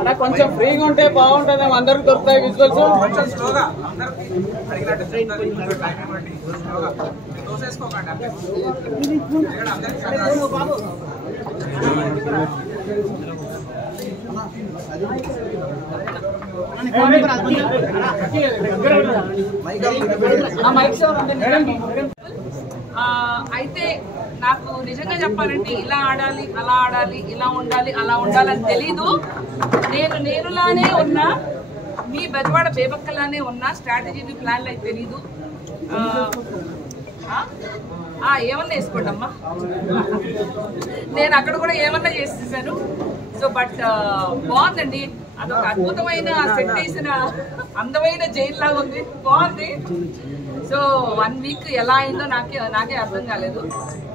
అలా కొంచెం ఫ్రీగా ఉంటే బాగుంటుంది. అందరికి దొరుకుతాయి విజువల్స్. అయితే నాకు నిజంగా చెప్పాలంటే ఇలా ఆడాలి, అలా ఆడాలి, ఇలా ఉండాలి, అలా ఉండాలని తెలీదు. నేనులానే ఉన్నా, మీ బెజవాడ బేబక్కలానే ఉన్నా. స్ట్రాటజీ ప్లాన్లు అయితే తెలీదు. ఏమన్నా వేసుకోండి అమ్మా, నేను అక్కడ కూడా ఏమన్నా చేసేసాను. సో బట్ బాగుందండి. అదొక అద్భుతమైన సెట్ వేసిన అందమైన జైలు లాగా ఉంది, బాగుంది. సో 1 వీక్ ఎలా అయిందో నాకే అర్థం కాలేదు.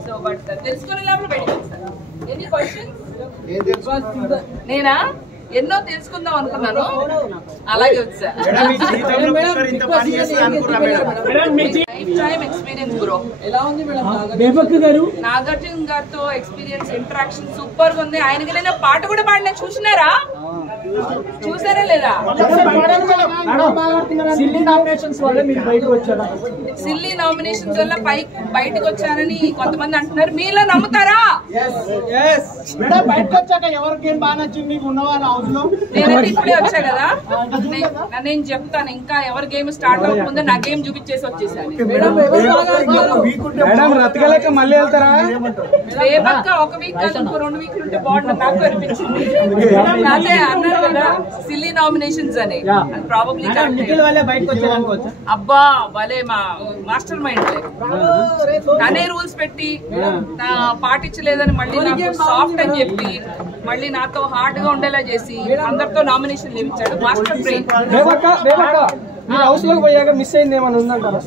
సో బట్ తెలుసుకునే లోపల బయటకు వచ్చాను. Any questions? నేనా ఎన్నో తెలుసుకుందాం అనుకున్నాను, అలాగే వచ్చా. Life time experience bro. ఎలా ఉంది మేడం? నాగార్జున గారితో ఎక్స్పీరియన్స్, ఇంటరాక్షన్ సూపర్ గా ఉంది. ఆయనకి నేను పాట కూడా పాడినా, చూసారా లేదా? సిల్లీ నామినేషన్స్ వల్ల బయటకు వచ్చానని కొంతమంది అంటున్నారు. మీలో నమ్ముతారా? బయటకు వచ్చాక ఎవరికి బాగా నచ్చింది ఉన్నవాళ్ళు? నేనైతే ఇప్పుడే వచ్చా కదా, నేను చెప్తాను. ఇంకా ఎవరి గేమ్ స్టార్ట్ అవ్వకముందే నా గేమ్ చూపించేసి వచ్చేసాను. మళ్ళీ వెళ్తారా? రేపక్క 1 వీక్ కాదు, ఇంకో 2 వీక్లు ఉంటే బాగుంటుంది నాకు అనిపించింది. అదే అన్నారు కదా సిల్లీ నామినేషన్స్ అని. ప్రాబబ్లీ అబ్బా భలే మాస్టర్ మైండ్. తనే రూల్స్ పెట్టి పాటించలేదని మళ్ళీ నాకు సాఫ్ట్ అని చెప్పి మళ్ళీ నాతో హార్డ్ గా ఉండేలా చేసి అందరితో నామినేషన్ లేపించాడు. Master brain. హౌస్ లోకి పోయాక మిస్ అయింది ఏమైనా ఉందంటారా?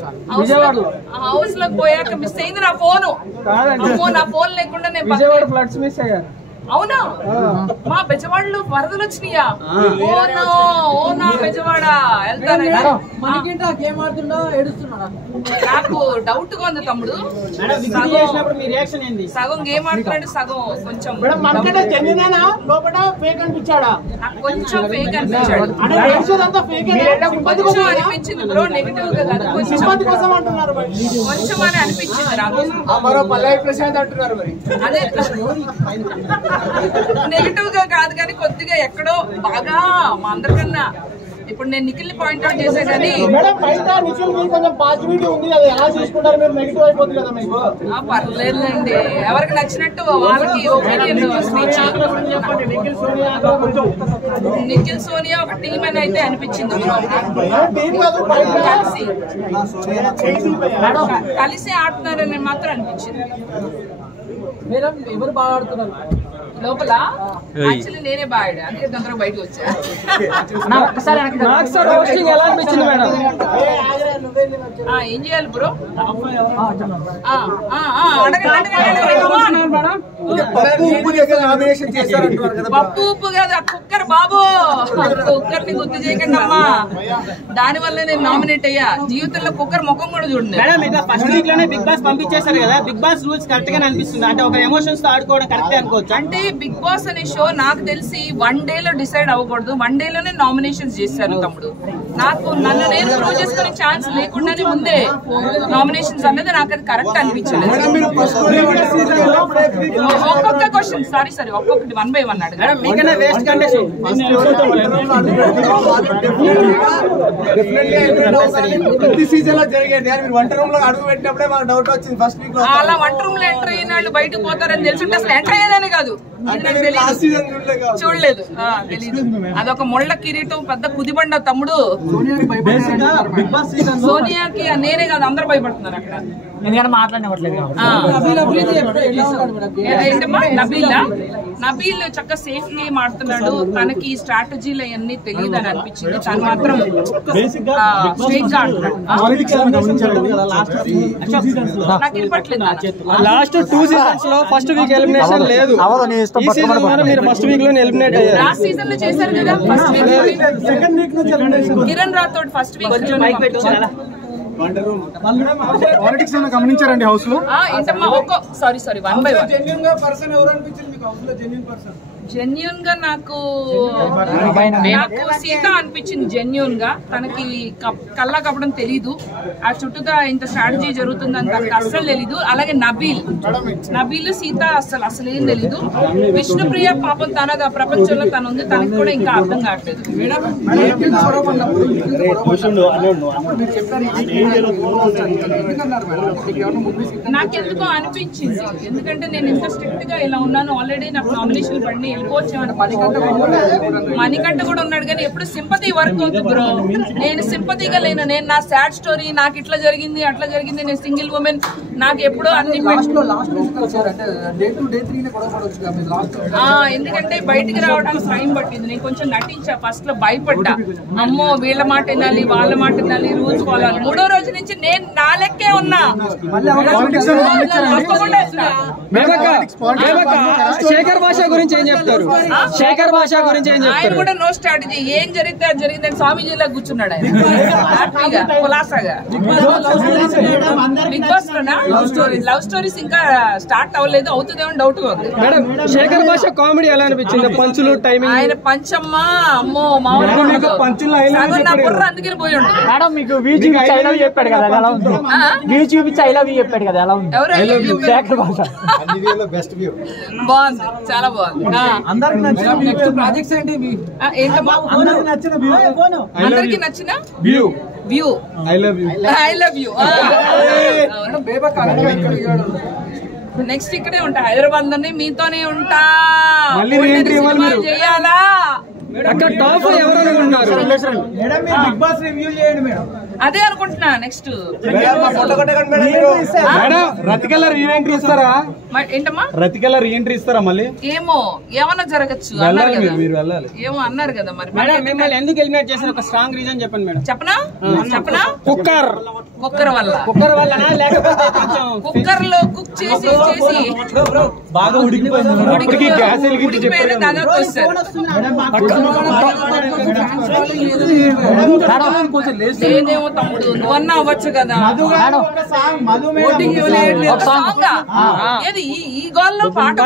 హౌస్ లోకి పోయాక మిస్ అయింది నా ఫోను. నా ఫోన్ లేకుండా నేను విజయవాడ ఫ్లడ్స్ మిస్ అయ్యారు. అవునా? మా బెజవాడలో వరదలు వచ్చినాయా? ఓనా బెజవాడ నాకు డౌట్ గా ఉంది తమ్ముడు. సగం గేమ్ ఆడుతున్నాడు, సగం కొంచెం కొంచెం ఫేక్ అనిపించాడు. కొంచెం అనిపించింది బ్రో, నెగిటివ్ గా కాదు, కొంచెం అని అనిపించింది నాకు. అదే నెగిటివ్ గా కాదు కానీ కొద్దిగా ఎక్కడో బాగా మా అందరికన్నా ఇప్పుడు నేను నిఖిల్ పాయింట్ అవుట్ చేసా కానీ పర్లేదులేండి. ఎవరికి నచ్చినట్టు వాళ్ళకి ఒపీనియన్ స్పీచ్. నిఖిల్ సోనియా ఒక టీమ్ అని అయితే అనిపించింది. కలిసి ఆడుతున్నారని మాత్రం అనిపించింది. ఎవరు బాగా ఆడుతున్నారు లోపల? యాక్చువల్లీ నేనే బాగా, అందుకే తొందరగా బయటకు వచ్చా. ఏం చేయాలి బ్రో? పప్పు ఉప్పు కదా, కుక్కర్ బాబు. కుక్కర్ ని గుర్తు చేయకండి అమ్మా. దాని వల్ల నేను నామినేట్ అయ్యా. జీవితంలో కుక్కర్ ముఖం కూడా చూడండి. ఫస్ట్ వీక్ లోనే బిగ్ బాస్ పంపించేశారు కదా, బిగ్ బాస్ రూల్స్ కరెక్ట్ గా అనిపిస్తుంది. అంటే ఒక ఎమోషన్స్ తో ఆడుకోవడం కరెక్ట్ అనుకోవచ్చు. అంటే బిగ్ బాస్ అనే షో నాకు తెలిసి 1 day లో డిసైడ్ అవ్వకూడదు. 1 day లోనే నామినేషన్స్ చేశారు తమ్ముడు. నన్ను నేను ప్రూవ్ చేసుకునే ఛాన్స్ లేకుండానే ముందే నామినేషన్స్ అనేది నాకు అది కరెక్ట్ అనిపించలేదు. ఒక్కొక్క క్వశ్చన్ సారీ ఒక్కొక్కటి 1 by 1 అడగ. అలా వంట రూమ్ లో ఎంటర్ అయిన వాళ్ళు బయటకు పోతారని తెలుసుంటే అసలు ఎంటర్ అయ్యేదని కాదు, చూడలేదు, తెలీదు. అదొక ముళ్ళ కిరీటం, పెద్ద కుదిబండ తమ్ముడు. సోనియాకి నేనే కాదు అందరు భయపడుతున్నారు అక్కడ. ఎందుకంటే మాట్లాడినట్లేదు. నబీల్ చక్కగా సేఫ్ గేమ్ ఆడుతున్నాడు. తనకి స్ట్రాటజీలు అవన్నీ తెలియదు అని అనిపించింది. తను మాత్రం స్ట్రైట్ గా ఆడుతున్నాడు. నాకు వినపట్లేదు. లాస్ట్ 2 సీజన్స్ లో ఫస్ట్ వీక్ ఎలిమినేషన్ లేదు. ఈ సీజన్ లో మీరు ఫస్ట్ వీక్ లో ఎలిమినేట్ అయ్యారు. లాస్ట్ సీజన్ లో చేశారు కదా. ఫస్ట్ వీక్ సెకండ్ వీక్ నుంచి Kiran Rathod first week politics గమనించారండి హౌస్ లో. ఏంటమ్మా సారీ 1 by 1 జెన్యూన్ గా నాకు సీత అనిపించింది. జెన్యూన్ గా తనకి కల్లా కప్పడం తెలీదు. ఆ చుట్టూతా ఇంత స్ట్రాటజీ జరుగుతుందని తనకి అస్సలు తెలీదు. అలాగే నబీల్ సీత అసలు ఏం తెలీదు. విష్ణుప్రియ పాపం తన ప్రపంచంలో తను ఉంది. తనకి కూడా ఇంకా అర్థం కావట్లేదు. నాకెందుకో అనిపించింది. ఎందుకంటే నేను ఇంత స్ట్రిక్ట్ గా ఇలా ఉన్నాను. ఆల్రెడీ నాకు నామినేషన్ పడిన వెళ్ళిపోవచ్చేమని. మణికంఠ కూడా ఉన్నాడు కానీ ఎప్పుడు సింపతి వర్క్ అవుతుంది బ్రో. నేను సింపతిగా లేను. నేను నా సాడ్ స్టోరీ, నాకు ఇట్లా జరిగింది అట్లా జరిగింది, నేను సింగిల్ ఉమెన్, నాకు ఎప్పుడో అన్ని ఎందుకంటే బయటికి రావడానికి టైం పట్టింది. నేను కొంచెం నటించా. ఫస్ట్ లో భయపడ్డా, అమ్మో వీళ్ళ మాట వినాలి వాళ్ళ మాట వినాలి రూల్స్ ఫాలో. 3వ రోజు నుంచి నేను నా లెక్కే ఉన్నా. శేఖర్ భాష గురించి ఏం చెప్తారు? శేఖర్ భాష గురించి ఏం చెప్తారు? ఆయన కూడా నో స్ట్రాటజీ, ఏం జరిగితే అది జరిగిందని స్వామీజీలా కూర్చున్నాడు ఆయన హ్యాపీగా కులాసాగా. బిగ్ బాస్ లోనా లవ్ స్టోరీస్ ఇంకా స్టార్ట్ అవ్వలేదు. అవుతుందేమో డౌట్ గా ఉంది. మేడం శేఖర్ భాష కామెడీ ఎలా అనిపించింది? పంచులు టైమింగ్ ఆయన పంచమ్మా అమ్మో మామూలు పంచులు నా బుర్ర అందుకని పోయి ఉంటుంది. మేడం మీకు వ్యూ చూపించి ఐ లవ్ యూ చెప్పాడు కదా, ఎలా ఉంది? వ్యూ చూపించి ఐ లవ్ యూ చెప్పాడు కదా, ఎలా ఉంది? ఎవరు శేఖర్ భాష బాగుంది, చాలా బాగుంది. అందరికి నచ్చిన view I love you. Next ఇక్కడే ఉంటా, హైదరాబాద్ లోనే మీతోనే ఉంటా. చేయాలా అదే అనుకుంటున్నా. నెక్స్ట్ రతికల రీఎంట్రీ ఇస్తారా? ఏంటమ్మా రతికల రీఎంట్రీ ఇస్తారా మళ్ళీ? ఏమో ఏమన్నా జరగచ్చు ఏమో అన్నారు కదా. మరి మిమ్మల్ని ఎందుకు ఎలిమినేట్ చేశారు? ఒక స్ట్రాంగ్ రీజన్ చెప్పండి మేడం. చెప్పనా? కుక్కర్ వల్ల కుక్కర్ లో కుక్ చేసి బాగా ఉడికిపోయిన దాదాపు వస్తారు. లేదేమో తమ్ముడు నువ్వన్నా అవ్వచ్చు కదా. ఏది ఈ గోల్లో పాట